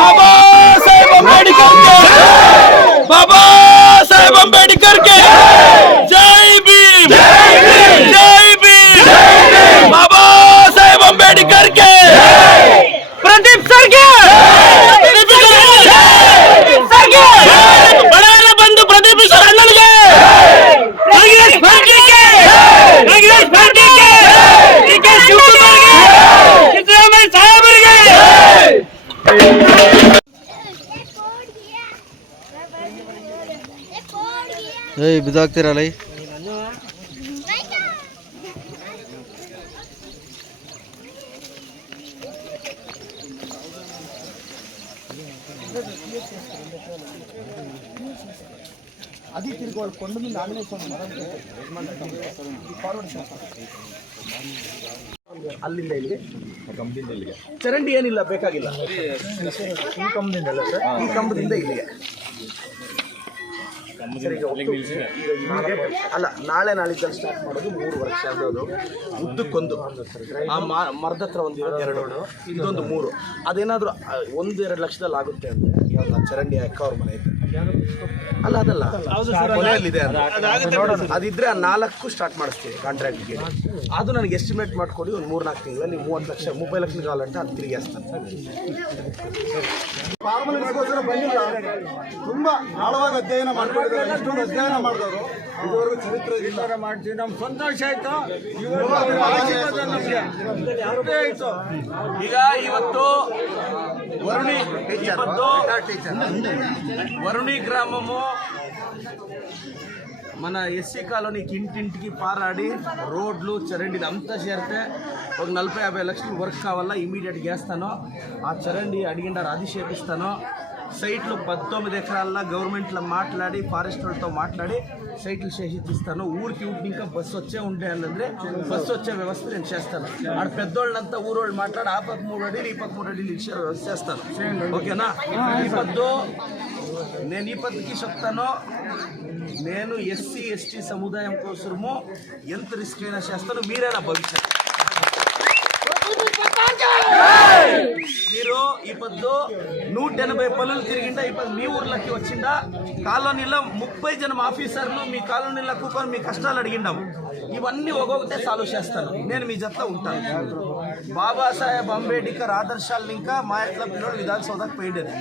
মারহাবা ಏಯ್ ಬಿದ್ದಾಗ್ತೀರಲ್ಲ ಈ? ಅಲ್ಲಿಂದ ಇಲ್ಲಿಗೆ ಇಲ್ಲಿಗೆ ಚರಂಡಿ ಏನಿಲ್ಲ ಬೇಕಾಗಿಲ್ಲ. ಈ ಕಂಬದಿಂದ ಈ ಕಂಬದಿಂದ ಇಲ್ಲಿಗೆ. ಅಲ್ಲ ನಾಳೆ ನಾಳಿದ್ದಲ್ಲಿ ಸ್ಟಾರ್ಟ್ ಮಾಡೋದು ಮೂರು ವರ್ಷ ಅದು ಉದ್ದಕ್ಕೊಂದು. ಆ ಮರದ ಹತ್ರ ಒಂದು ಇರೋದು ಎರಡು ಇದೊಂದು ಮೂರು. ಅದೇನಾದರೂ ಒಂದು ಎರಡು ಲಕ್ಷದಲ್ಲಿ ಆಗುತ್ತೆ ಅಂದರೆ ಚರಂಡಿ ಅಕ್ಕ ಅವ್ರ ಮನೆ ಐತೆ. ಅಲ್ಲ ಅದಲ್ಲ. ಕೊನೆಯಲ್ಲಿದೆ ಅದು. ಅದಿದ್ರೆ ಆ ನಾಲ್ಕು ಸ್ಟಾರ್ಟ್ ಮಾಡಿಸ್ತೀವಿ ಕಾಂಟ್ರಾಕ್ಟ್ಗೆ ಅದು ನನಗೆ ಎಸ್ಟಿಮೇಟ್ ಮಾಡ್ಕೊಡಿ ಒಂದು ಮೂರು ನಾಲ್ಕು ತಿಂಗಳಲ್ಲಿ ಮೂವತ್ತು ಲಕ್ಷ ಮುಪ್ಪೈ ಲಕ್ಷ ಕಾಲಂಟ ಅದು ತಿರುಗಿ ಬಂದಿಲ್ಲ. ತುಂಬಾ ಆಳವಾಗಿ ಅಧ್ಯಯನ ಮಾಡ್ಕೊಂಡಿದ್ದಾರೆ. ಎಷ್ಟೊಂದು ಅಧ್ಯಯನ ಮಾಡಿದವರು. ಇದುವರೆಗೂ ಚರಿತ್ರೆ ಇಲ್ಲ. ಮಾಡ್ತೀವಿ. ನಮ್ಮ ಸಂತೋಷ ಆಯ್ತು. ಆಯ್ತು. ಈಗ ಇವತ್ತು ವರುಣಿ ಇವತ್ತು వరుణి గ్రామము మన ఎస్సీ కాలనీకి ఇంటింటికి పారాడి రోడ్లు చరండి ఇదంతా చేరితే ఒక నలభై యాభై లక్షలు వర్క్ కావాలా ఇమీడియట్గా వేస్తాను ఆ చరండి అడిగిండారు అది చేపిస్తాను సైట్లు పంతొమ్మిది ఎకరాల్లో గవర్నమెంట్లో మాట్లాడి ఫారెస్ట్ వాళ్ళతో మాట్లాడి సైట్లు చేసిస్తాను ఊరికి ఊరికి ఇంకా బస్సు వచ్చే ఉండాలంದ್ರೆ బస్సు వచ్చే వ్యవస్థ నేను చేస్తాను. ఆడ పెద్దోళ్ళంతా ఊరోళ్ళు మాట్లాడి ఆ పక్క మూడు అడిలు ఈ పక్క మూడు అడిలు ఇచ్చే వ్యవస్థ చేస్తాను. ఓకేనా? ఈ పద్దు నేను ఈ పద్ధతికి చెప్తాను. నేను ఎస్సీ ఎస్టీ సముదాయం కోసము ఎంత రిస్క్ అయినా చేస్తాను. మీరైనా భవిష్యత్ ఈ పొద్దు నూట ఎనభై పనులు తిరిగిండా ఈ మీ ఊర్లోకి వచ్చిండా కాలనీలో ముప్పై జనం ఆఫీసర్లు మీ కాలనీలో కూకొని మీ కష్టాలు అడిగిండాము ఇవన్నీ ఒక్కొక్కటే సాల్వ్ చేస్తాను. నేను మీ జత ఉంటాను. బాబాసాహెబ్ అంబేద్కర్ ఆదర్శాలను ఇంకా మా ఎట్లా పిల్లలు విధానసౌధకు పోయిండేది.